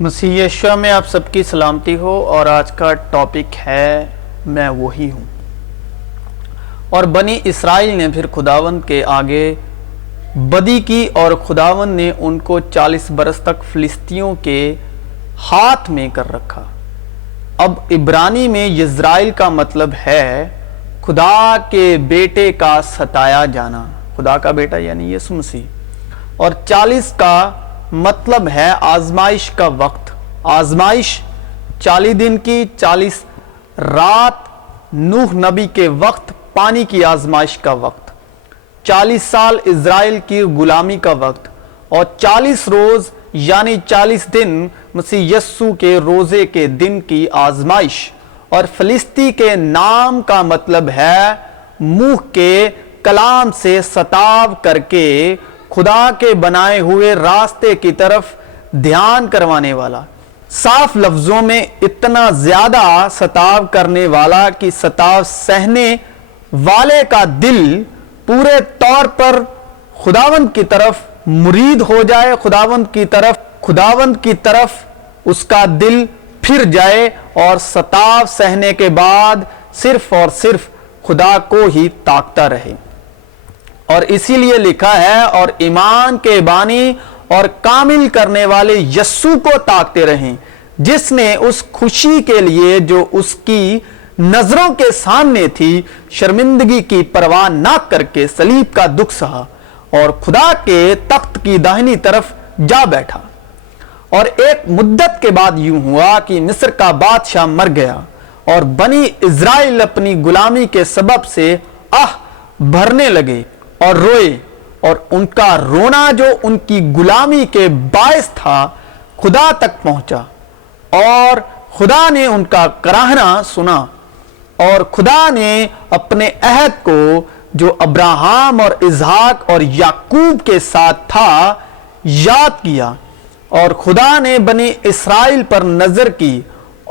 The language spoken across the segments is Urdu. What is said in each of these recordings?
مسیح یسوع میں آپ سب کی سلامتی ہو، اور آج کا ٹاپک ہے میں وہی ہوں۔ اور بنی اسرائیل نے پھر خداوند کے آگے بدی کی، اور خداوند نے ان کو 40 برس تک فلسطینیوں کے ہاتھ میں کر رکھا۔ اب عبرانی میں یزرائیل کا مطلب ہے خدا کے بیٹے کا ستایا جانا، خدا کا بیٹا یعنی یسوع مسیح۔ اور 40 کا مطلب ہے آزمائش کا وقت۔ آزمائش 40 دن کی، 40 رات نوح نبی کے وقت پانی کی آزمائش کا وقت، 40 سال اسرائیل کی غلامی کا وقت، اور 40 روز یعنی 40 دن مسیح یسوع کے روزے کے دن کی آزمائش۔ اور فلسطی کے نام کا مطلب ہے منہ کے کلام سے ستاو کر کے خدا کے بنائے ہوئے راستے کی طرف دھیان کروانے والا۔ صاف لفظوں میں اتنا زیادہ ستاو کرنے والا کہ ستاو سہنے والے کا دل پورے طور پر خداوند کی طرف مرید ہو جائے، خداوند کی طرف اس کا دل پھر جائے، اور ستاو سہنے کے بعد صرف اور صرف خدا کو ہی تاکتا رہے۔ اور اسی لیے لکھا ہے اور ایمان کے بانی اور کامل کرنے والے یسوع کو تاکتے رہیں، جس نے اس خوشی کے لیے جو اس کی نظروں کے سامنے تھی شرمندگی کی پرواہ نہ کر کے صلیب کا دکھ سہا اور خدا کے تخت کی داہنی طرف جا بیٹھا۔ اور ایک مدت کے بعد یوں ہوا کہ مصر کا بادشاہ مر گیا، اور بنی اسرائیل اپنی غلامی کے سبب سے بھرنے لگے اور روئے، اور ان کا رونا جو ان کی غلامی کے باعث تھا خدا تک پہنچا، اور خدا نے ان کا کراہنا سنا، اور خدا نے اپنے عہد کو جو ابراہیم اور اسحاق اور یعقوب کے ساتھ تھا یاد کیا، اور خدا نے بنی اسرائیل پر نظر کی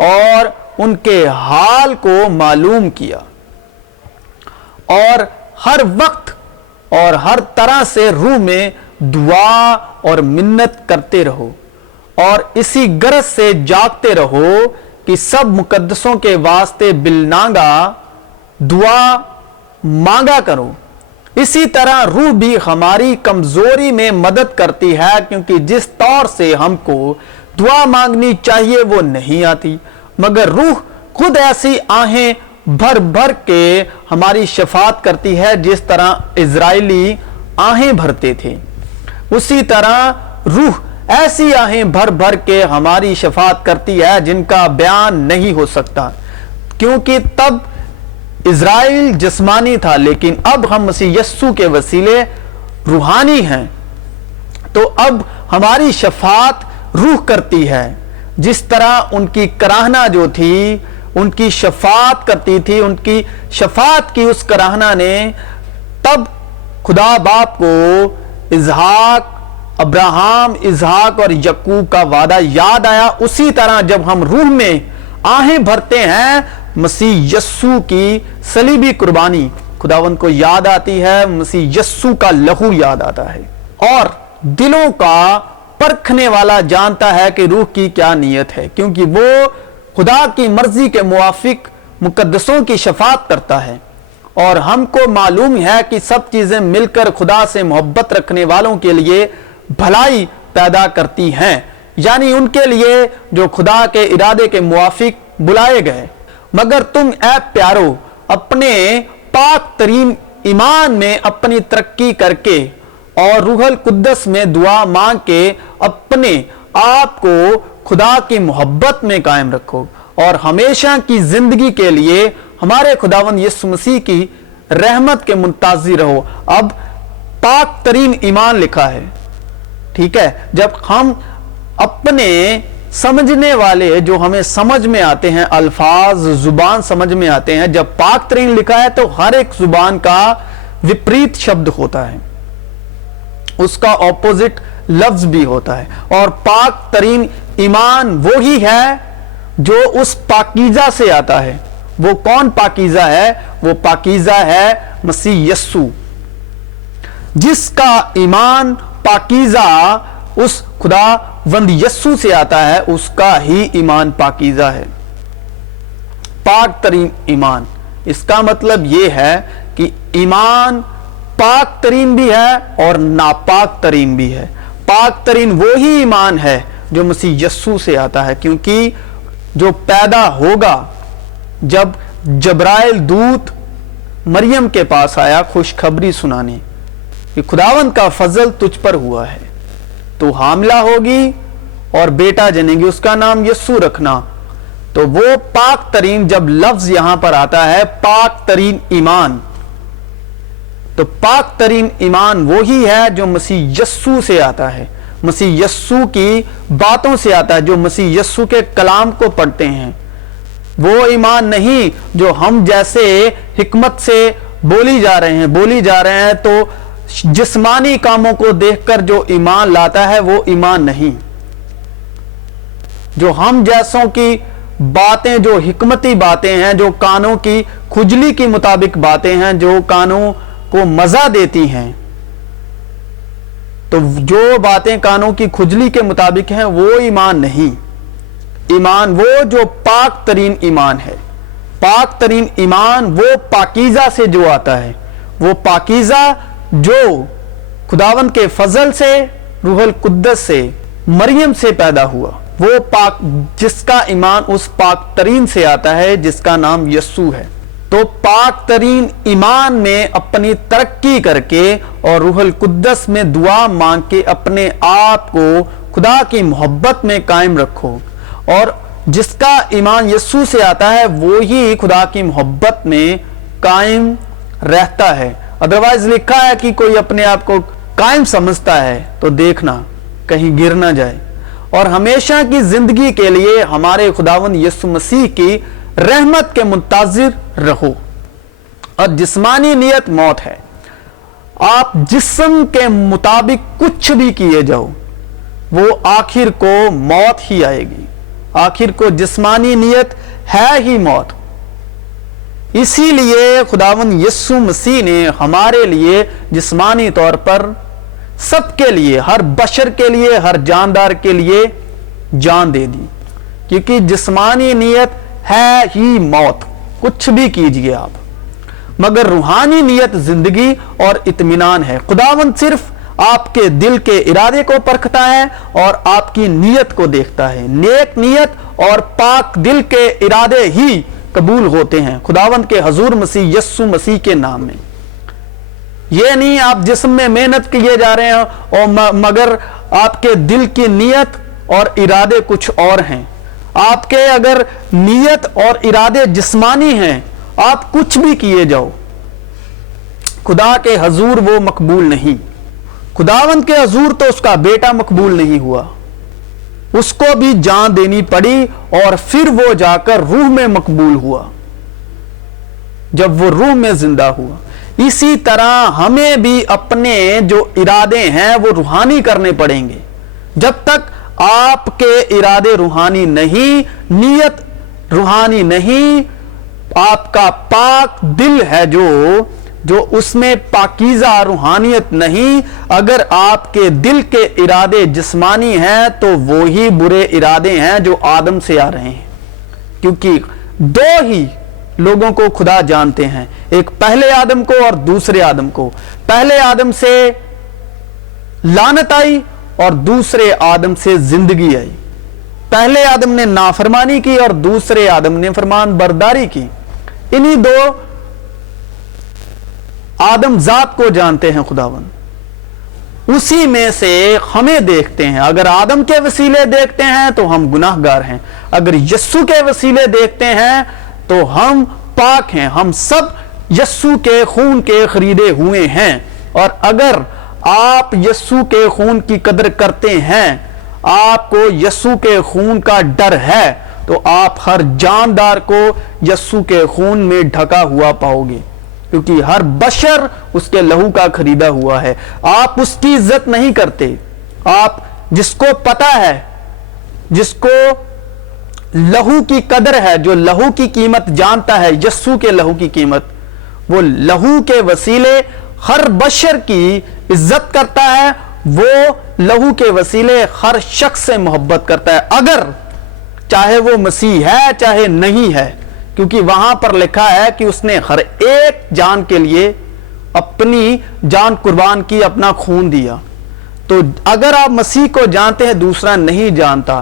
اور ان کے حال کو معلوم کیا۔ اور ہر وقت اور ہر طرح سے روح میں دعا اور منت کرتے رہو، اور اسی غرض سے جاگتے رہو کہ سب مقدسوں کے واسطے بالناگا دعا مانگا کرو۔ اسی طرح روح بھی ہماری کمزوری میں مدد کرتی ہے، کیونکہ جس طور سے ہم کو دعا مانگنی چاہیے وہ نہیں آتی، مگر روح خود ایسی آہیں بھر بھر کے ہماری شفاعت کرتی ہے جس طرح اسرائیلی آہیں بھرتے تھے، اسی طرح روح ایسی آہیں بھر بھر کے ہماری شفاعت کرتی ہے جن کا بیان نہیں ہو سکتا، کیونکہ تب اسرائیل جسمانی تھا، لیکن اب ہم مسیح یسوع کے وسیلے روحانی ہیں، تو اب ہماری شفاعت روح کرتی ہے، جس طرح ان کی کراہنا جو تھی ان کی شفاعت کرتی تھی، ان کی شفاعت کی اس کراہنا نے تب خدا باپ کو ابراہیم، اسحاق اور یعقوب کا وعدہ یاد آیا۔ اسی طرح جب ہم روح میں آہیں بھرتے ہیں مسیح یسوع کی صلیبی قربانی خداوند کو یاد آتی ہے، مسیح یسوع کا لہو یاد آتا ہے، اور دلوں کا پرکھنے والا جانتا ہے کہ روح کی کیا نیت ہے، کیونکہ وہ خدا کی مرضی کے موافق مقدسوں کی شفاعت کرتا ہے۔ اور ہم کو معلوم ہے کہ سب چیزیں مل کر خدا سے محبت رکھنے والوں کے لیے بھلائی پیدا کرتی ہیں، یعنی ان کے لیے جو خدا کے ارادے کے موافق بلائے گئے۔ مگر تم اے پیارو اپنے پاک ترین ایمان میں اپنی ترقی کر کے اور روح القدس میں دعا مانگ کے اپنے آپ کو خدا کی محبت میں قائم رکھو، اور ہمیشہ کی زندگی کے لیے ہمارے خداوند یسوع مسیح کی رحمت کے منتظر رہو۔ اب پاک ترین ایمان لکھا ہے، ٹھیک ہے، جب ہم اپنے سمجھنے والے جو ہمیں سمجھ میں آتے ہیں الفاظ زبان سمجھ میں آتے ہیں، جب پاک ترین لکھا ہے تو ہر ایک زبان کا وپریت شبد ہوتا ہے، اس کا اپوزٹ لفظ بھی ہوتا ہے، اور پاک ترین ایمان وہی ہے جو اس پاکیزہ سے آتا ہے۔ وہ کون پاکیزہ ہے؟ وہ پاکیزہ ہے مسیح یسوع، جس کا ایمان پاکیزہ اس خدا خداوند یسوع سے آتا ہے اس کا ہی ایمان پاکیزہ ہے، پاک ترین ایمان۔ اس کا مطلب یہ ہے کہ ایمان پاک ترین بھی ہے اور ناپاک ترین بھی ہے۔ پاک ترین وہی ایمان ہے جو مسیح یسوع سے آتا ہے، کیونکہ جو پیدا ہوگا جب جبرائیل دودت مریم کے پاس آیا خوشخبری سنانے کہ خداوند کا فضل تجھ پر ہوا ہے، تو حاملہ ہوگی اور بیٹا جنے گی، اس کا نام یسوع رکھنا۔ تو وہ پاک ترین، جب لفظ یہاں پر آتا ہے پاک ترین ایمان، تو پاک ترین ایمان وہی ہے جو مسیح یسوع سے آتا ہے، مسیح یسوع کی باتوں سے آتا ہے، جو مسیح یسوع کے کلام کو پڑھتے ہیں۔ وہ ایمان نہیں جو ہم جیسے حکمت سے بولی جا رہے ہیں تو جسمانی کاموں کو دیکھ کر جو ایمان لاتا ہے وہ ایمان نہیں۔ جو ہم جیسوں کی باتیں، جو حکمتی باتیں ہیں، جو کانوں کی کھجلی کے مطابق باتیں ہیں، جو کانوں کو مزہ دیتی ہیں، تو جو باتیں کانوں کی کھجلی کے مطابق ہیں وہ ایمان نہیں۔ ایمان وہ جو پاک ترین ایمان ہے۔ پاک ترین ایمان وہ پاکیزہ سے جو آتا ہے، وہ پاکیزہ جو خداوند کے فضل سے، روح القدس سے، مریم سے پیدا ہوا، وہ پاک، جس کا ایمان اس پاک ترین سے آتا ہے جس کا نام یسوع ہے۔ تو پاک ترین ایمان میں اپنی ترقی کر کے اور روح القدس میں دعا مانگ کے اپنے آپ کو خدا کی محبت میں قائم رکھو، اور جس کا ایمان یسوع سے آتا ہے وہی خدا کی محبت میں قائم رہتا ہے۔ ادروائز لکھا ہے کہ کوئی اپنے آپ کو قائم سمجھتا ہے تو دیکھنا کہیں گر نہ جائے، اور ہمیشہ کی زندگی کے لیے ہمارے خداوند یسوع مسیح کی رحمت کے منتظر رہو۔ اور جسمانی نیت موت ہے۔ آپ جسم کے مطابق کچھ بھی کیے جاؤ، وہ آخر کو موت ہی آئے گی، آخر کو جسمانی نیت ہے ہی موت۔ اسی لیے خداوند یسوع مسیح نے ہمارے لیے جسمانی طور پر سب کے لیے، ہر بشر کے لیے، ہر جاندار کے لیے جان دے دی، کیونکہ جسمانی نیت ہے ہی موت، کچھ بھی کیجئے آپ، مگر روحانی نیت زندگی اور اطمینان ہے۔ خداوند صرف آپ کے دل کے ارادے کو پرکھتا ہے اور آپ کی نیت کو دیکھتا ہے۔ نیک نیت اور پاک دل کے ارادے ہی قبول ہوتے ہیں خداوند کے حضور مسیح یسوع مسیح کے نام میں۔ یہ نہیں آپ جسم میں محنت کیے جا رہے ہیں اور مگر آپ کے دل کی نیت اور ارادے کچھ اور ہیں۔ آپ کے اگر نیت اور ارادے جسمانی ہیں، آپ کچھ بھی کیے جاؤ، خدا کے حضور وہ مقبول نہیں۔ خداوند کے حضور تو اس کا بیٹا مقبول نہیں ہوا، اس کو بھی جان دینی پڑی، اور پھر وہ جا کر روح میں مقبول ہوا جب وہ روح میں زندہ ہوا۔ اسی طرح ہمیں بھی اپنے جو ارادے ہیں وہ روحانی کرنے پڑیں گے۔ جب تک آپ کے ارادے روحانی نہیں، نیت روحانی نہیں، آپ کا پاک دل ہے جو اس میں پاکیزہ روحانیت نہیں، اگر آپ کے دل کے ارادے جسمانی ہیں تو وہی برے ارادے ہیں جو آدم سے آ رہے ہیں، کیونکہ دو ہی لوگوں کو خدا جانتے ہیں، ایک پہلے آدم کو اور دوسرے آدم کو۔ پہلے آدم سے لعنت آئی اور دوسرے آدم سے زندگی آئی۔ پہلے آدم نے نافرمانی کی اور دوسرے آدم نے فرمان برداری کی۔ انہی دو آدم ذات کو جانتے ہیں خداوند، اسی میں سے ہمیں دیکھتے ہیں۔ اگر آدم کے وسیلے دیکھتے ہیں تو ہم گناہ گار ہیں، اگر یسوع کے وسیلے دیکھتے ہیں تو ہم پاک ہیں۔ ہم سب یسوع کے خون کے خریدے ہوئے ہیں، اور اگر آپ یسوع کے خون کی قدر کرتے ہیں، آپ کو یسوع کے خون کا ڈر ہے، تو آپ ہر جاندار کو یسوع کے خون میں ڈھکا ہوا پاؤ گے، کیونکہ ہر بشر اس کے لہو کا خریدا ہوا ہے۔ آپ اس کی عزت نہیں کرتے۔ آپ جس کو پتا ہے، جس کو لہو کی قدر ہے، جو لہو کی قیمت جانتا ہے، یسوع کے لہو کی قیمت، وہ لہو کے وسیلے ہر بشر کی عزت کرتا ہے، وہ لہو کے وسیلے ہر شخص سے محبت کرتا ہے، اگر چاہے وہ مسیح ہے چاہے نہیں ہے، کیونکہ وہاں پر لکھا ہے کہ اس نے ہر ایک جان کے لیے اپنی جان قربان کی، اپنا خون دیا۔ تو اگر آپ مسیح کو جانتے ہیں، دوسرا نہیں جانتا،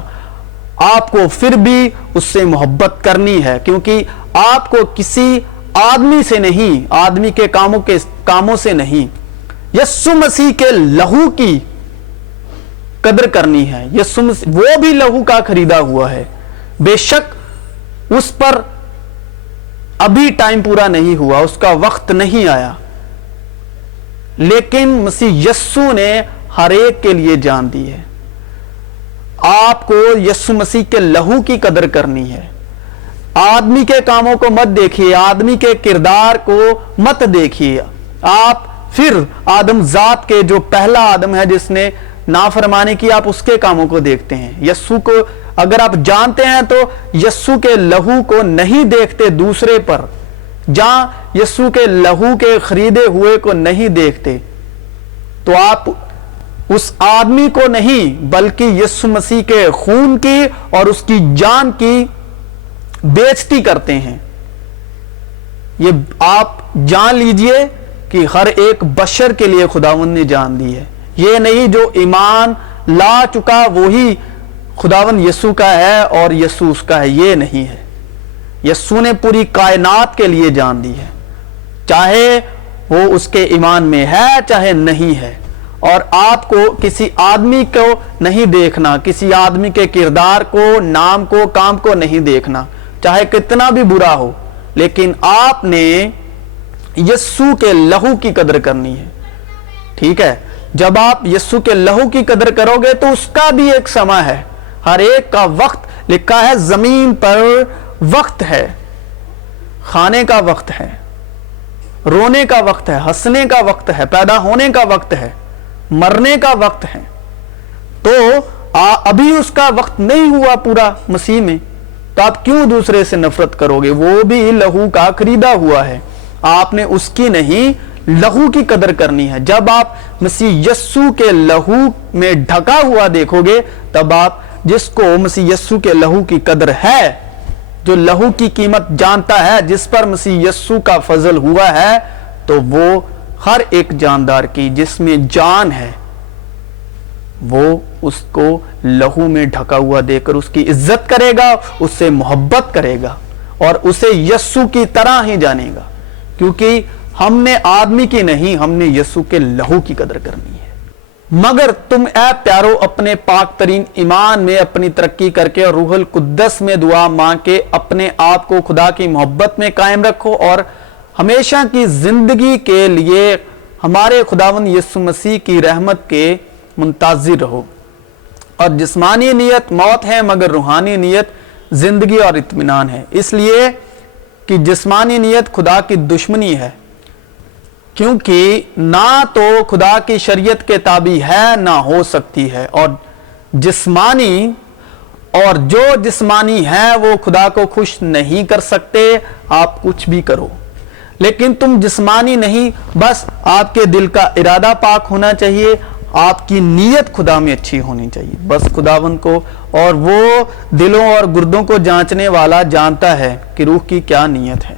آپ کو پھر بھی اس سے محبت کرنی ہے، کیونکہ آپ کو کسی آدمی سے نہیں، آدمی کے کاموں سے نہیں، یسوع مسیح کے لہو کی قدر کرنی ہے۔ یسوع مسیح وہ بھی لہو کا خریدا ہوا ہے، بے شک اس پر ابھی ٹائم پورا نہیں ہوا، اس کا وقت نہیں آیا، لیکن مسیح یسوع نے ہر ایک کے لیے جان دی ہے۔ آپ کو یسوع مسیح کے لہو کی قدر کرنی ہے۔ آدمی کے کاموں کو مت دیکھیے، آدمی کے کردار کو مت دیکھیے۔ آپ پھر آدم ذات کے جو پہلا آدم ہے جس نے نافرمانی کی، آپ اس کے کاموں کو دیکھتے ہیں۔ یسوع کو اگر آپ جانتے ہیں تو یسوع کے لہو کو نہیں دیکھتے دوسرے پر، جہاں یسوع کے لہو کے خریدے ہوئے کو نہیں دیکھتے، تو آپ اس آدمی کو نہیں بلکہ یسوع مسیح کے خون کی اور اس کی جان کی بےعزتی کرتے ہیں۔ یہ آپ جان لیجئے کہ ہر ایک بشر کے لیے خداوند نے جان دی ہے۔ یہ نہیں جو ایمان لا چکا وہی خداوند یسوع کا ہے اور یسوع اس کا ہے، یہ نہیں ہے۔ یسوع نے پوری کائنات کے لیے جان دی ہے، چاہے وہ اس کے ایمان میں ہے چاہے نہیں ہے۔ اور آپ کو کسی آدمی کو نہیں دیکھنا، کسی آدمی کے کردار کو، نام کو، کام کو نہیں دیکھنا، چاہے کتنا بھی برا ہو، لیکن آپ نے یسوع کے لہو کی قدر کرنی ہے۔ ٹھیک ہے؟ جب آپ یسوع کے لہو کی قدر کرو گے تو اس کا بھی ایک سما ہے، ہر ایک کا وقت لکھا ہے، زمین پر وقت ہے، کھانے کا وقت ہے، رونے کا وقت ہے، ہنسنے کا وقت ہے، پیدا ہونے کا وقت ہے، مرنے کا وقت ہے۔ تو ابھی اس کا وقت نہیں ہوا پورا مسیح میں، تو آپ کیوں دوسرے سے نفرت کرو گے؟ وہ بھی لہو کا خریدا ہوا ہے، آپ نے اس کی نہیں لہو کی قدر کرنی ہے۔ جب آپ مسیح یسوع کے لہو میں ڈھکا ہوا دیکھو گے، تب آپ جس کو مسیح یسوع کے لہو کی قدر ہے، جو لہو کی قیمت جانتا ہے، جس پر مسیح یسوع کا فضل ہوا ہے، تو وہ ہر ایک جاندار کی جس میں جان ہے، وہ اس کو لہو میں ڈھکا ہوا دے کر اس کی عزت کرے گا، اس سے محبت کرے گا اور اسے یسوع کی طرح ہی جانے گا، کیونکہ ہم نے آدمی کی نہیں، ہم نے یسوع کے لہو کی قدر کرنی ہے۔ مگر تم اے پیارو اپنے پاک ترین ایمان میں اپنی ترقی کر کے اور روح القدس میں دعا مانگ کے اپنے آپ کو خدا کی محبت میں قائم رکھو اور ہمیشہ کی زندگی کے لیے ہمارے خداوند یسوع مسیح کی رحمت کے منتظر رہو۔ اور جسمانی نیت موت ہے مگر روحانی نیت زندگی اور اطمینان ہے، اس لیے کہ جسمانی نیت خدا کی دشمنی ہے، کیونکہ نہ تو خدا کی شریعت کے تابع ہے نہ ہو سکتی ہے، اور جو جسمانی ہے وہ خدا کو خوش نہیں کر سکتے، آپ کچھ بھی کرو۔ لیکن تم جسمانی نہیں، بس آپ کے دل کا ارادہ پاک ہونا چاہیے، آپ کی نیت خدا میں اچھی ہونی چاہیے، بس خداوند کو، اور وہ دلوں اور گردوں کو جانچنے والا جانتا ہے کہ روح کی کیا نیت ہے۔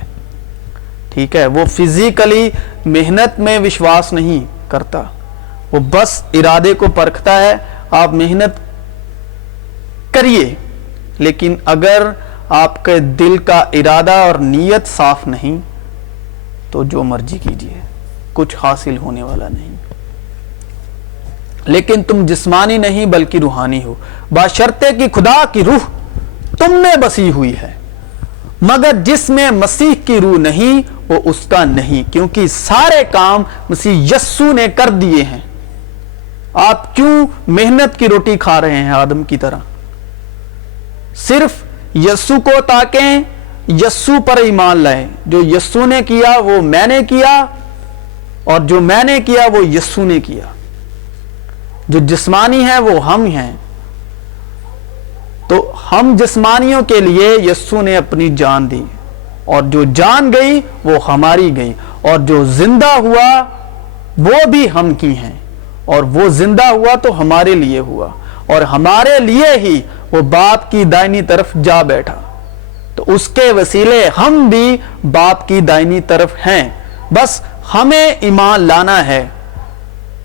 ٹھیک ہے؟ وہ فزیکلی محنت میں وشواس نہیں کرتا، وہ بس ارادے کو پرکھتا ہے۔ آپ محنت کریے، لیکن اگر آپ کے دل کا ارادہ اور نیت صاف نہیں تو جو مرضی کیجیے، کچھ حاصل ہونے والا نہیں۔ لیکن تم جسمانی نہیں بلکہ روحانی ہو، بشرطے کہ خدا کی روح تم میں بسی ہوئی ہے، مگر جس میں مسیح کی روح نہیں وہ اس کا نہیں، کیونکہ سارے کام مسیح یسوع نے کر دیے ہیں۔ آپ کیوں محنت کی روٹی کھا رہے ہیں آدم کی طرح؟ صرف یسوع کو تاکیں، یسوع پر ایمان لائیں، جو یسوع نے کیا وہ میں نے کیا، اور جو میں نے کیا وہ یسوع نے کیا۔ جو جسمانی ہے وہ ہم ہیں، تو ہم جسمانیوں کے لیے یسوع نے اپنی جان دی، اور جو جان گئی وہ ہماری گئی، اور جو زندہ ہوا وہ بھی ہم کی ہیں، اور وہ زندہ ہوا تو ہمارے لیے ہوا، اور ہمارے لیے ہی وہ باپ کی دائنی طرف جا بیٹھا، تو اس کے وسیلے ہم بھی باپ کی دائنی طرف ہیں، بس ہمیں ایمان لانا ہے۔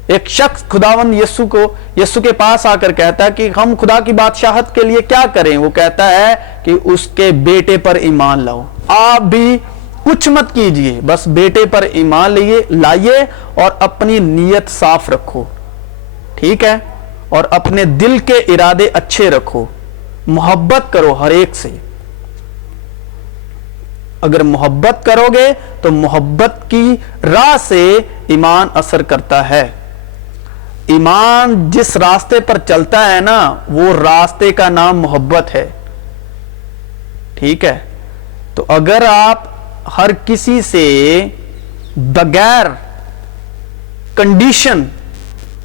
ایک شخص خداوند یسوع کے پاس آ کر کہتا ہے کہ ہم خدا کی بادشاہت کے لیے کیا کریں؟ وہ کہتا ہے کہ اس کے بیٹے پر ایمان لاؤ۔ آپ بھی کچھ مت کیجئے، بس بیٹے پر ایمان لائیے اور اپنی نیت صاف رکھو، ٹھیک ہے؟ اور اپنے دل کے ارادے اچھے رکھو، محبت کرو ہر ایک سے۔ اگر محبت کرو گے تو محبت کی راہ سے ایمان اثر کرتا ہے۔ ایمان جس راستے پر چلتا ہے نا، وہ راستے کا نام محبت ہے، ٹھیک ہے؟ تو اگر آپ ہر کسی سے بغیر کنڈیشن،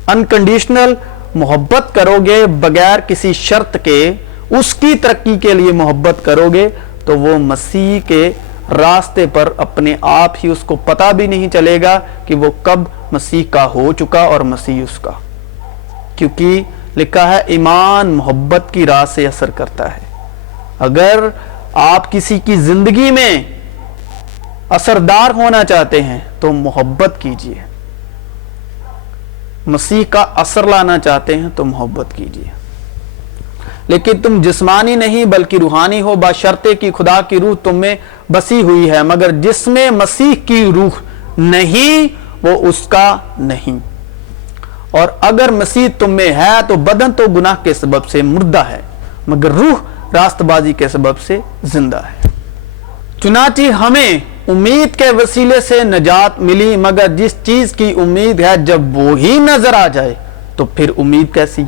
انکنڈیشنل محبت کرو گے، بغیر کسی شرط کے اس کی ترقی کے لیے محبت کرو گے، تو وہ مسیح کے راستے پر اپنے آپ ہی اس کو پتہ بھی نہیں چلے گا کہ وہ کب مسیح کا ہو چکا اور مسیح اس کا، کیونکہ لکھا ہے ایمان محبت کی راہ سے اثر کرتا ہے۔ اگر آپ کسی کی زندگی میں اثردار ہونا چاہتے ہیں تو محبت کیجئے، مسیح کا اثر لانا چاہتے ہیں تو محبت کیجئے۔ لیکن تم جسمانی نہیں بلکہ روحانی ہو، بشرطے کہ خدا کی روح تم میں بسی ہوئی ہے، مگر جس میں مسیح کی روح نہیں وہ اس کا نہیں۔ اور اگر مسیح تم میں ہے تو بدن تو گناہ کے سبب سے مردہ ہے، مگر روح راست بازی کے سبب سے زندہ ہے۔ چنانچہ ہمیں امید کے وسیلے سے نجات ملی، مگر جس چیز کی امید ہے جب وہی نظر آ جائے تو پھر امید کیسی؟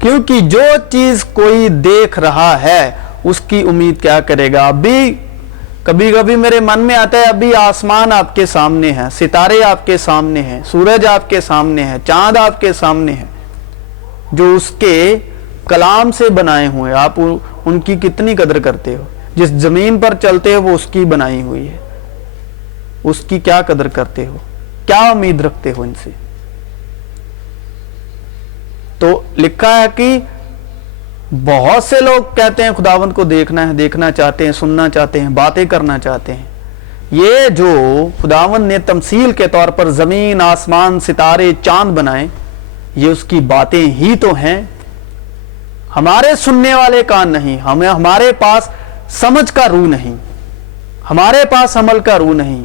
کیونکہ جو چیز کوئی دیکھ رہا ہے اس کی امید کیا کرے گا؟ ابھی کبھی کبھی میرے من میں آتا ہے، ابھی آسمان آپ کے سامنے ہے، ستارے آپ کے سامنے ہیں، سورج آپ کے سامنے ہے، چاند آپ کے سامنے ہے، جو اس کے کلام سے بنائے ہوئے، آپ ان کی کتنی قدر کرتے ہو؟ جس زمین پر چلتے ہو وہ اس کی بنائی ہوئی ہے، اس کی کیا قدر کرتے ہو؟ کیا امید رکھتے ہو ان سے؟ تو لکھا ہے کہ بہت سے لوگ کہتے ہیں خداوند کو دیکھنا ہے، دیکھنا چاہتے ہیں، سننا چاہتے ہیں، باتیں کرنا چاہتے ہیں۔ یہ جو خداوند نے تمثیل کے طور پر زمین، آسمان، ستارے، چاند بنائے، یہ اس کی باتیں ہی تو ہیں۔ ہمارے سننے والے کان نہیں، ہمارے پاس سمجھ کا روح نہیں، ہمارے پاس عمل کا روح نہیں۔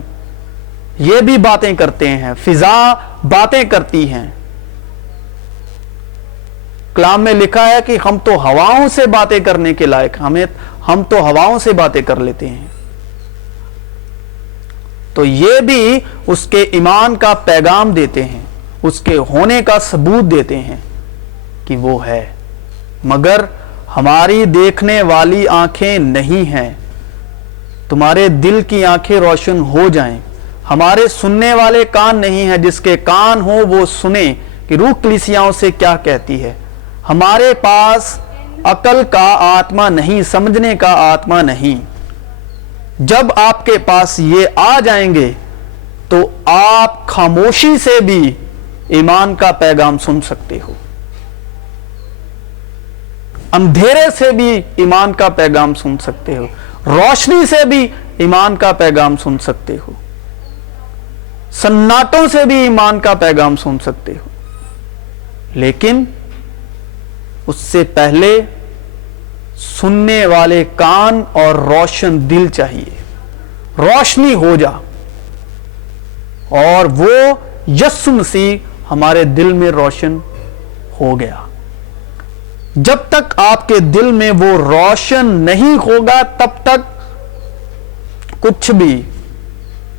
یہ بھی باتیں کرتے ہیں، فضا باتیں کرتی ہیں۔ کلام میں لکھا ہے کہ ہم تو ہواؤں سے باتیں کرنے کے لائق، ہم تو ہواؤں سے باتیں کر لیتے ہیں۔ تو یہ بھی اس کے ایمان کا پیغام دیتے ہیں، اس کے ہونے کا ثبوت دیتے ہیں کہ وہ ہے، مگر ہماری دیکھنے والی آنکھیں نہیں ہیں۔ تمہارے دل کی آنکھیں روشن ہو جائیں۔ ہمارے سننے والے کان نہیں ہیں، جس کے کان ہوں وہ سنیں کہ روح کلیسیاؤں سے کیا کہتی ہے۔ ہمارے پاس عقل کا آتما نہیں، سمجھنے کا آتما نہیں۔ جب آپ کے پاس یہ آ جائیں گے تو آپ خاموشی سے بھی ایمان کا پیغام سن سکتے ہو، اندھیرے سے بھی ایمان کا پیغام سن سکتے ہو، روشنی سے بھی ایمان کا پیغام سن سکتے ہو، سناٹوں سے بھی ایمان کا پیغام سن سکتے ہو۔ لیکن اس سے پہلے سننے والے کان اور روشن دل چاہیے۔ روشنی ہو جا اور وہ یسوع مسیح ہمارے دل میں روشن ہو گیا۔ جب تک آپ کے دل میں وہ روشن نہیں ہوگا تب تک کچھ بھی،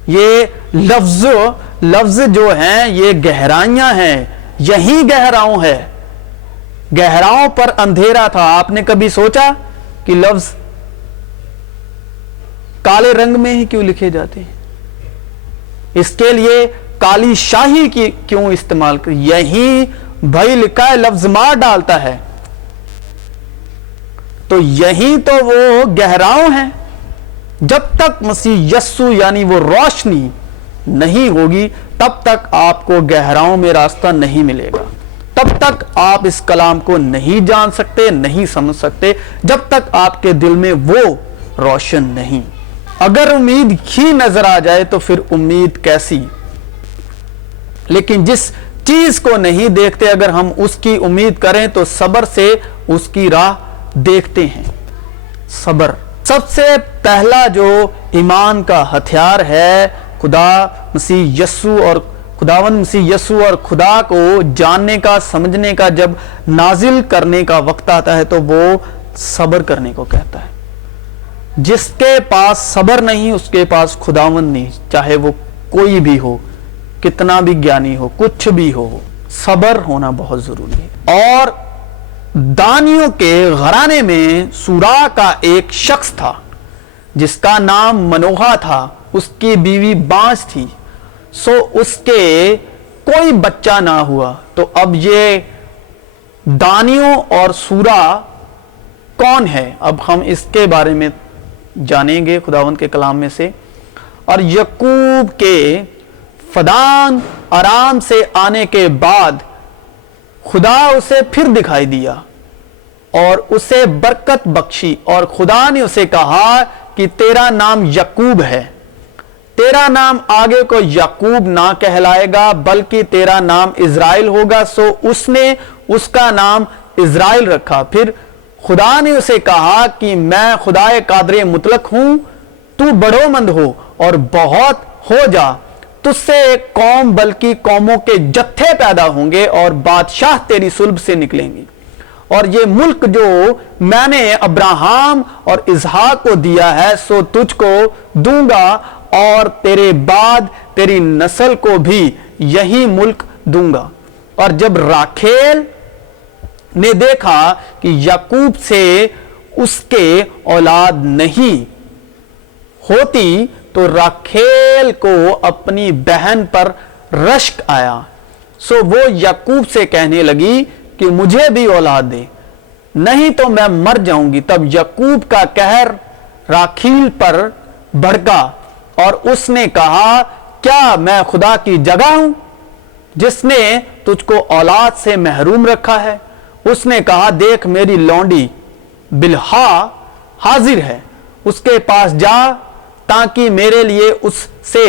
یہ لفظ جو ہیں یہ گہرائیاں ہیں، یہی گہراؤں ہے۔ گہراؤں پر اندھیرا تھا۔ آپ نے کبھی سوچا کہ لفظ کالے رنگ میں ہی کیوں لکھے جاتے ہیں؟ اس کے لیے کالی شاہی کی کیوں استعمال کر؟ یہی بھائی لکھا ہے، لفظ مار ڈالتا ہے، تو یہی تو وہ گہراؤں ہیں۔ جب تک مسیح یسوع یعنی وہ روشنی نہیں ہوگی تب تک آپ کو گہراؤں میں راستہ نہیں ملے گا، تب تک آپ اس کلام کو نہیں جان سکتے، نہیں سمجھ سکتے، جب تک آپ کے دل میں وہ روشن نہیں۔ اگر امید ہی نظر آ جائے تو پھر امید کیسی؟ لیکن جس چیز کو نہیں دیکھتے اگر ہم اس کی امید کریں تو صبر سے اس کی راہ دیکھتے ہیں۔ صبر سب سے پہلا جو ایمان کا ہتھیار ہے، خداوند مسیح یسوع اور خدا کو جاننے کا، سمجھنے کا جب نازل کرنے کا وقت آتا ہے تو وہ صبر کرنے کو کہتا ہے۔ جس کے پاس صبر نہیں اس کے پاس خداوند نہیں، چاہے وہ کوئی بھی ہو، کتنا بھی گیانی ہو، کچھ بھی ہو، صبر ہونا بہت ضروری ہے۔ اور دانیوں کے گھرانے میں سورا کا ایک شخص تھا جس کا نام منوہا تھا، اس کی بیوی بانس تھی، سو اس کے کوئی بچہ نہ ہوا۔ تو اب یہ دانیوں اور سورا کون ہے؟ اب ہم اس کے بارے میں جانیں گے خداوند کے کلام میں سے۔ اور یعقوب کے فدان آرام سے آنے کے بعد خدا اسے پھر دکھائی دیا اور اسے برکت بخشی، اور خدا نے اسے کہا کہ تیرا نام یعقوب ہے، تیرا نام آگے کو یعقوب نہ کہلائے گا بلکہ تیرا نام اسرائیل ہوگا۔ سو اس نے اس کا نام اسرائیل رکھا۔ پھر خدا نے اسے کہا کہ میں خدائے قادر مطلق ہوں، تو بڑو مند ہو اور بہت ہو جا، تجھ سے ایک قوم بلکہ قوموں کے جتھے پیدا ہوں گے اور بادشاہ تیری صلب سے نکلیں گے، اور یہ ملک جو میں نے ابراہیم اور اسحاق کو دیا ہے سو تجھ کو دوں گا، اور تیرے بعد تیری نسل کو بھی یہی ملک دوں گا۔ اور جب راکھیل نے دیکھا کہ یعقوب سے اس کے اولاد نہیں ہوتی تو راکھیل کو اپنی بہن پر رشک آیا، سو وہ یعقوب سے کہنے لگی کہ مجھے بھی اولاد دے، نہیں تو میں مر جاؤں گی۔ تب یعقوب کا قہر راکھیل پر بھڑکا اور اس نے کہا کیا میں خدا کی جگہ ہوں جس نے تجھ کو اولاد سے محروم رکھا ہے؟ اس نے کہا دیکھ میری لونڈی بلہا حاضر ہے، اس کے پاس جا تاکہ میرے لیے اس سے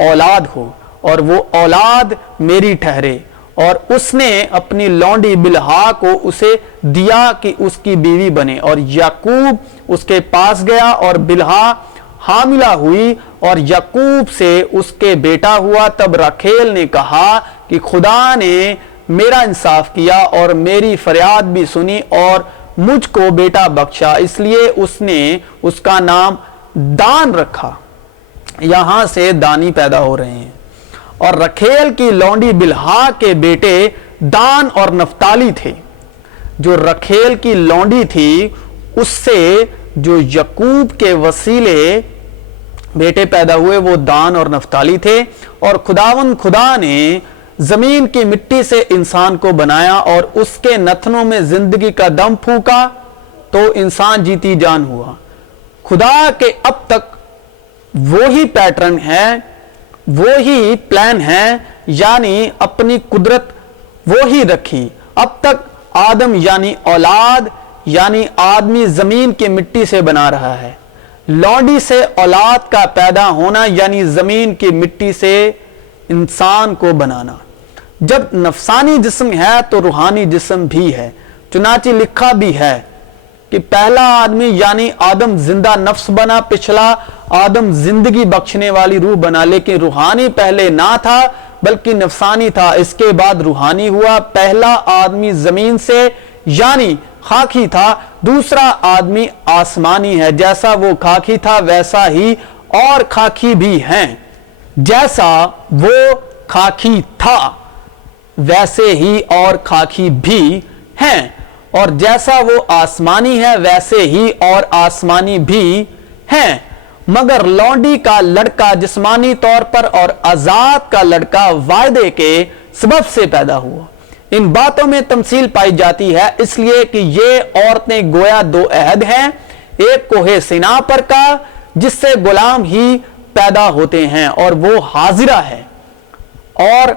اولاد ہو اور وہ اولاد میری ٹھہرے۔ اور اس نے اپنی لونڈی بلہا کو اسے دیا کہ اس کی بیوی بنے، اور یعقوب اس کے پاس گیا اور بلہا حاملہ ہوئی اور یعقوب سے اس کے بیٹا ہوا۔ تب راکھیل نے کہا کہ خدا نے میرا انصاف کیا اور میری فریاد بھی سنی اور مجھ کو بیٹا بخشا، اس لیے اس نے اس کا نام دان رکھا۔ یہاں سے دانی پیدا ہو رہے ہیں۔ اور راکھیل کی لونڈی بلہا کے بیٹے دان اور نفتالی تھے۔ جو راکھیل کی لونڈی تھی اس سے جو یعقوب کے وسیلے بیٹے پیدا ہوئے وہ دان اور نفتالی تھے۔ اور خدا نے زمین کی مٹی سے انسان کو بنایا اور اس کے نتنوں میں زندگی کا دم پھونکا تو انسان جیتی جان ہوا۔ خدا کے اب تک وہی پیٹرن ہے، وہی پلان ہے، یعنی اپنی قدرت وہی رکھی۔ اب تک آدم یعنی اولاد یعنی آدمی زمین کی مٹی سے بنا رہا ہے، لونڈی سے اولاد کا پیدا ہونا یعنی زمین کی مٹی سے انسان کو بنانا۔ جب نفسانی جسم ہے تو روحانی جسم بھی ہے، چنانچہ لکھا بھی ہے کہ پہلا آدمی یعنی آدم زندہ نفس بنا، پچھلا آدم زندگی بخشنے والی روح بنا، لیکن روحانی پہلے نہ تھا بلکہ نفسانی تھا، اس کے بعد روحانی ہوا۔ پہلا آدمی زمین سے یعنی خاکی تھا، دوسرا آدمی آسمانی ہے، جیسا وہ خاکی تھا ویسا ہی اور خاکی بھی ہیں، جیسا وہ خاکی تھا ویسے ہی اور خاکی بھی ہیں، اور جیسا وہ آسمانی ہے ویسے ہی اور آسمانی بھی ہیں۔ مگر لونڈی کا لڑکا جسمانی طور پر اور آزاد کا لڑکا وعدے کے سبب سے پیدا ہوا۔ ان باتوں میں تمثیل پائی جاتی ہے اس لیے کہ یہ عورتیں گویا دو عہد ہیں، ایک کوہ سینا پر کا جس سے غلام ہی پیدا ہوتے ہیں اور وہ حاضرہ ہے، اور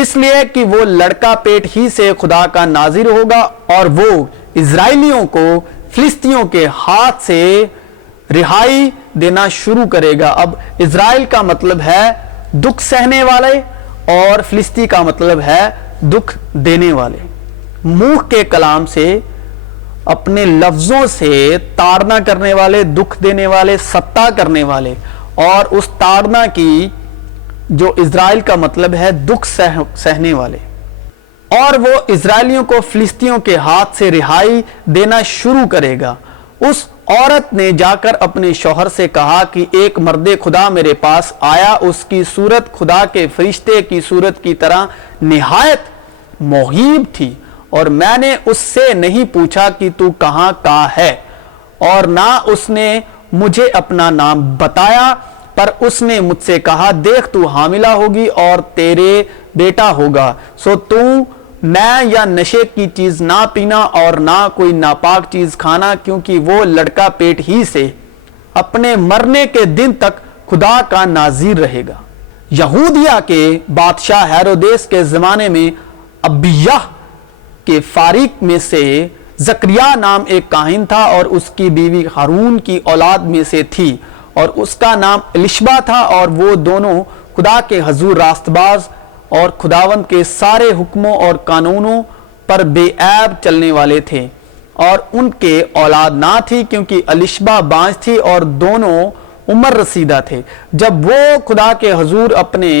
اس لیے کہ وہ لڑکا پیٹ ہی سے خدا کا ناظر ہوگا اور وہ اسرائیلیوں کو فلسطینیوں کے ہاتھ سے رہائی دینا شروع کرے گا۔ اب اسرائیل کا مطلب ہے دکھ سہنے والے اور فلسطین کا مطلب ہے دکھ دینے والے۔ منہ کے کلام سے، اپنے لفظوں سے تاڑنا کرنے والے، دکھ دینے والے، ستہ کرنے والے، اور اس تاڑنا کی جو اسرائیل کا مطلب ہے دکھ سہنے والے، اور وہ اسرائیلیوں کو فلسطینیوں کے ہاتھ سے رہائی دینا شروع کرے گا۔ اس عورت نے جا کر اپنے شوہر سے کہا کہ ایک مرد خدا میرے پاس آیا، اس کی صورت خدا کے فرشتے کی صورت کی طرح نہایت مہیب تھی، اور میں نے اس سے نہیں پوچھا کہ تو کہاں کا ہے، اور نہ اس نے مجھے اپنا نام بتایا، پر اس نے مجھ سے کہا دیکھ تو حاملہ ہوگی اور تیرے بیٹا ہوگا، سو تو میں یا نشے کی چیز نہ پینا اور نہ کوئی ناپاک چیز کھانا، کیونکہ وہ لڑکا پیٹ ہی سے اپنے مرنے کے دن تک خدا کا ناظر رہے گا۔ یہودیہ کے بادشاہ ہیرودیس کے زمانے میں ابیہ کے فاریق میں سے زکریا نام ایک کاہن تھا، اور اس کی بیوی ہارون کی اولاد میں سے تھی، اور اس کا نام الشبا تھا، اور وہ دونوں خدا کے حضور راست باز اور خداوند کے سارے حکموں اور قانونوں پر بے عیب چلنے والے تھے، اور ان کے اولاد نہ تھی کیونکہ الشبا بانجھ تھی اور دونوں عمر رسیدہ تھے۔ جب وہ خدا کے حضور اپنے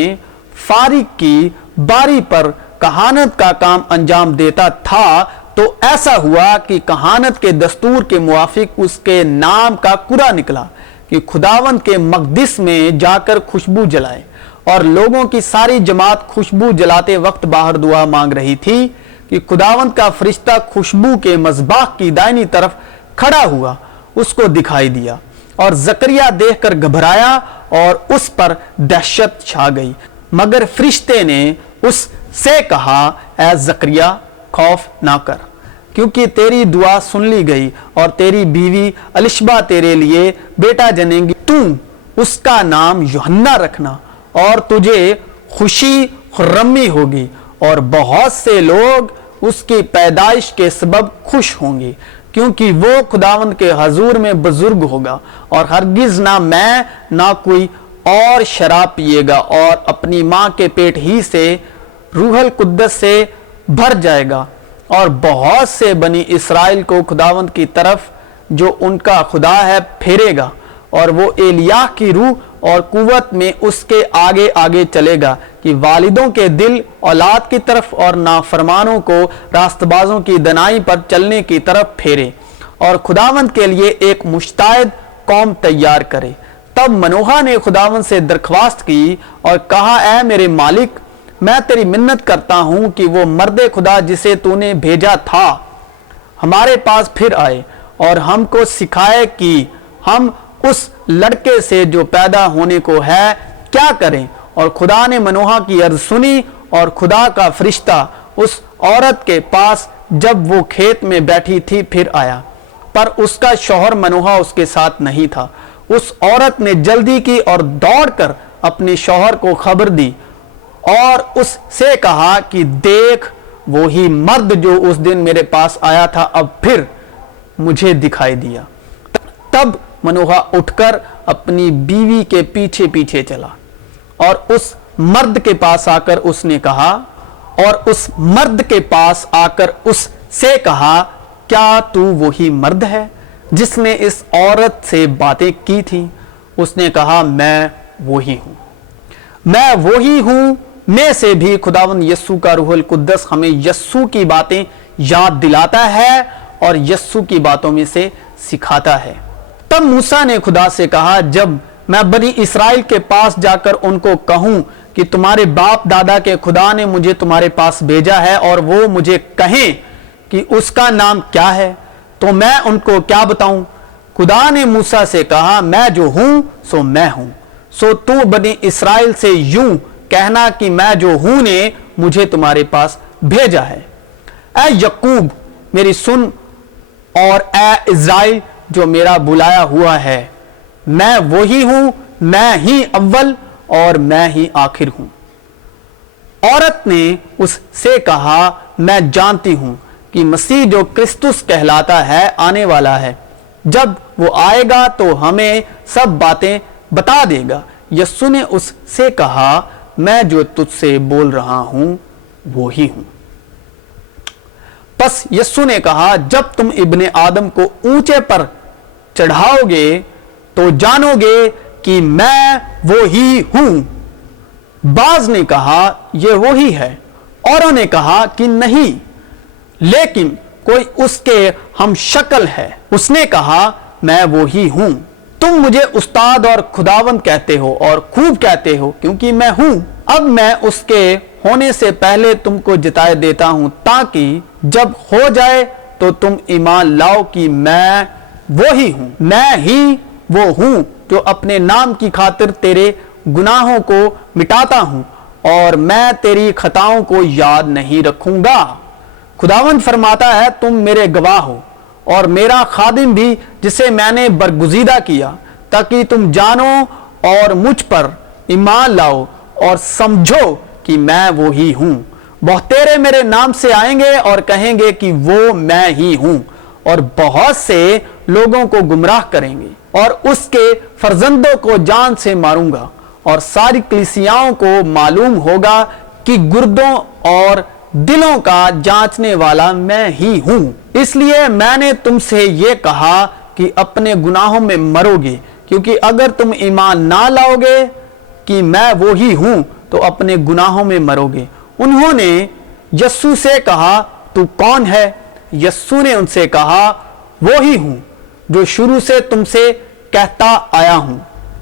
فاریق کی باری پر کہانت کا کام انجام دیتا تھا تو ایسا ہوا کہ کہانت کے دستور کے موافق اس کے نام کا کرا نکلا کہ خداوند کے مقدس میں جا کر خوشبو جلائے، اور لوگوں کی ساری جماعت خوشبو جلاتے وقت باہر دعا مانگ رہی تھی کہ خداوند کا فرشتہ خوشبو کے مذبح کی دائنی طرف کھڑا ہوا، اس کو دکھائی دیا، اور زکریا دیکھ کر گھبرایا اور اس پر دہشت چھا گئی، مگر فرشتے نے اس سے کہا اے زکریا خوف نہ کر، کیونکہ تیری دعا سن لی گئی، اور تیری بیوی الشبا تیرے لیے بیٹا جنیں گی، تو اس کا نام یوحنا رکھنا، اور تجھے خوشی خرمی ہوگی، اور بہت سے لوگ اس کی پیدائش کے سبب خوش ہوں گے، کیونکہ وہ خداوند کے حضور میں بزرگ ہوگا، اور ہرگز نہ میں نہ کوئی اور شراب پیے گا، اور اپنی ماں کے پیٹ ہی سے روح القدس سے بھر جائے گا، اور بہت سے بنی اسرائیل کو خداوند کی طرف جو ان کا خدا ہے پھیرے گا، اور وہ ایلیاہ کی روح اور قوت میں اس کے آگے آگے چلے گا کہ والدوں کے دل اولاد کی طرف اور نافرمانوں کو راست بازوں کی دنائی پر چلنے کی طرف پھیرے، اور خداوند کے لیے ایک مشتعد قوم تیار کرے۔ تب منوہا نے خداوند سے درخواست کی اور کہا اے میرے مالک، میں تیری منت کرتا ہوں کہ وہ مرد خدا جسے تو نے بھیجا تھا ہمارے پاس پھر آئے، اور ہم کو سکھائے کہ ہم اس لڑکے سے جو پیدا ہونے کو ہے کیا کریں۔ اور خدا نے منوہا کی عرض سنی، اور خدا کا فرشتہ اس عورت کے پاس جب وہ کھیت میں بیٹھی تھی پھر آیا، پر اس کا شوہر منوہا اس کے ساتھ نہیں تھا۔ اس عورت نے جلدی کی اور دوڑ کر اپنے شوہر کو خبر دی، اور اس سے کہا کہ دیکھ وہی مرد جو اس دن میرے پاس آیا تھا اب پھر مجھے دکھائی دیا۔ تب منوہا اٹھ کر اپنی بیوی کے پیچھے پیچھے چلا، اور اس مرد کے پاس آ کر اس نے کہا، اور اس مرد کے پاس آ کر اس سے کہا کیا تو وہی مرد ہے جس نے اس عورت سے باتیں کی تھی؟ اس نے کہا میں وہی ہوں، میں وہی ہوں۔ میں سے بھی خداوند یسوع کا روح القدس ہمیں یسوع کی باتیں یاد دلاتا ہے اور یسوع کی باتوں میں سے سکھاتا ہے۔ تب موسیٰ نے خدا سے کہا جب میں بنی اسرائیل کے پاس جا کر ان کو کہوں کہ تمہارے باپ دادا کے خدا نے مجھے تمہارے پاس بھیجا ہے، اور وہ مجھے کہیں کہ اس کا نام کیا ہے، تو میں ان کو کیا بتاؤں؟ خدا نے موسیٰ سے کہا میں جو ہوں سو میں ہوں، سو تو بنی اسرائیل سے یوں کہنا کہ میں جو ہوں نے مجھے تمہارے پاس بھیجا ہے۔ اے یعقوب میری سن، اور اے اسرائیل جو میرا بلایا ہوا ہے، میں وہی ہوں، میں ہی اول اور میں ہی آخر ہوں، عورت نے اس سے کہا میں جانتی ہوں کہ مسیح جو کرسٹس کہلاتا ہے آنے والا ہے، جب وہ آئے گا تو ہمیں سب باتیں بتا دے گا۔ یسوع نے اس سے کہا میں جو تجھ سے بول رہا ہوں وہی ہوں۔ پس یسوع نے کہا جب تم ابن آدم کو اونچے پر چڑھاؤ گے تو جانو گے کہ میں وہی ہوں۔ بعض نے کہا یہ وہی ہے، اوروں نے کہا کہ نہیں، لیکن کوئی اس کے ہم شکل ہے۔ اس نے کہا میں وہی ہوں۔ تم مجھے استاد اور خداوند کہتے ہو اور خوب کہتے ہو کیونکہ میں ہوں۔ اب میں اس کے ہونے سے پہلے تم کو جتائے دیتا ہوں تاکہ جب ہو جائے تو تم ایمان لاؤ کہ میں وہی ہوں۔ میں ہی وہ ہوں جو اپنے نام کی خاطر تیرے گناہوں کو مٹاتا ہوں اور میں تیری خطاؤں کو یاد نہیں رکھوں گا۔ خداوند فرماتا ہے تم میرے گواہ ہو اور میرا خادم بھی جسے میں نے برگزیدہ کیا، تاکہ تم جانو اور مجھ پر ایمان لاؤ اور سمجھو کہ میں وہی ہوں۔ بہتیرے میرے نام سے آئیں گے اور کہیں گے کہ وہ میں ہی ہوں، اور بہت سے لوگوں کو گمراہ کریں گے، اور اس کے فرزندوں کو جان سے ماروں گا، اور ساری کلیسیاؤں کو معلوم ہوگا کہ گردوں اور دلوں کا جانچنے والا میں ہی ہوں۔ اس لیے میں نے تم سے یہ کہا کہ اپنے گناہوں میں مرو گے، کیونکہ اگر تم ایمان نہ لاؤ گے کہ میں وہی ہوں تو اپنے گناہوں میں مرو گے۔ انہوں نے یسوع سے کہا تو کون ہے؟ یسوع نے ان سے کہا وہی ہوں جو شروع سے تم سے کہتا آیا ہوں۔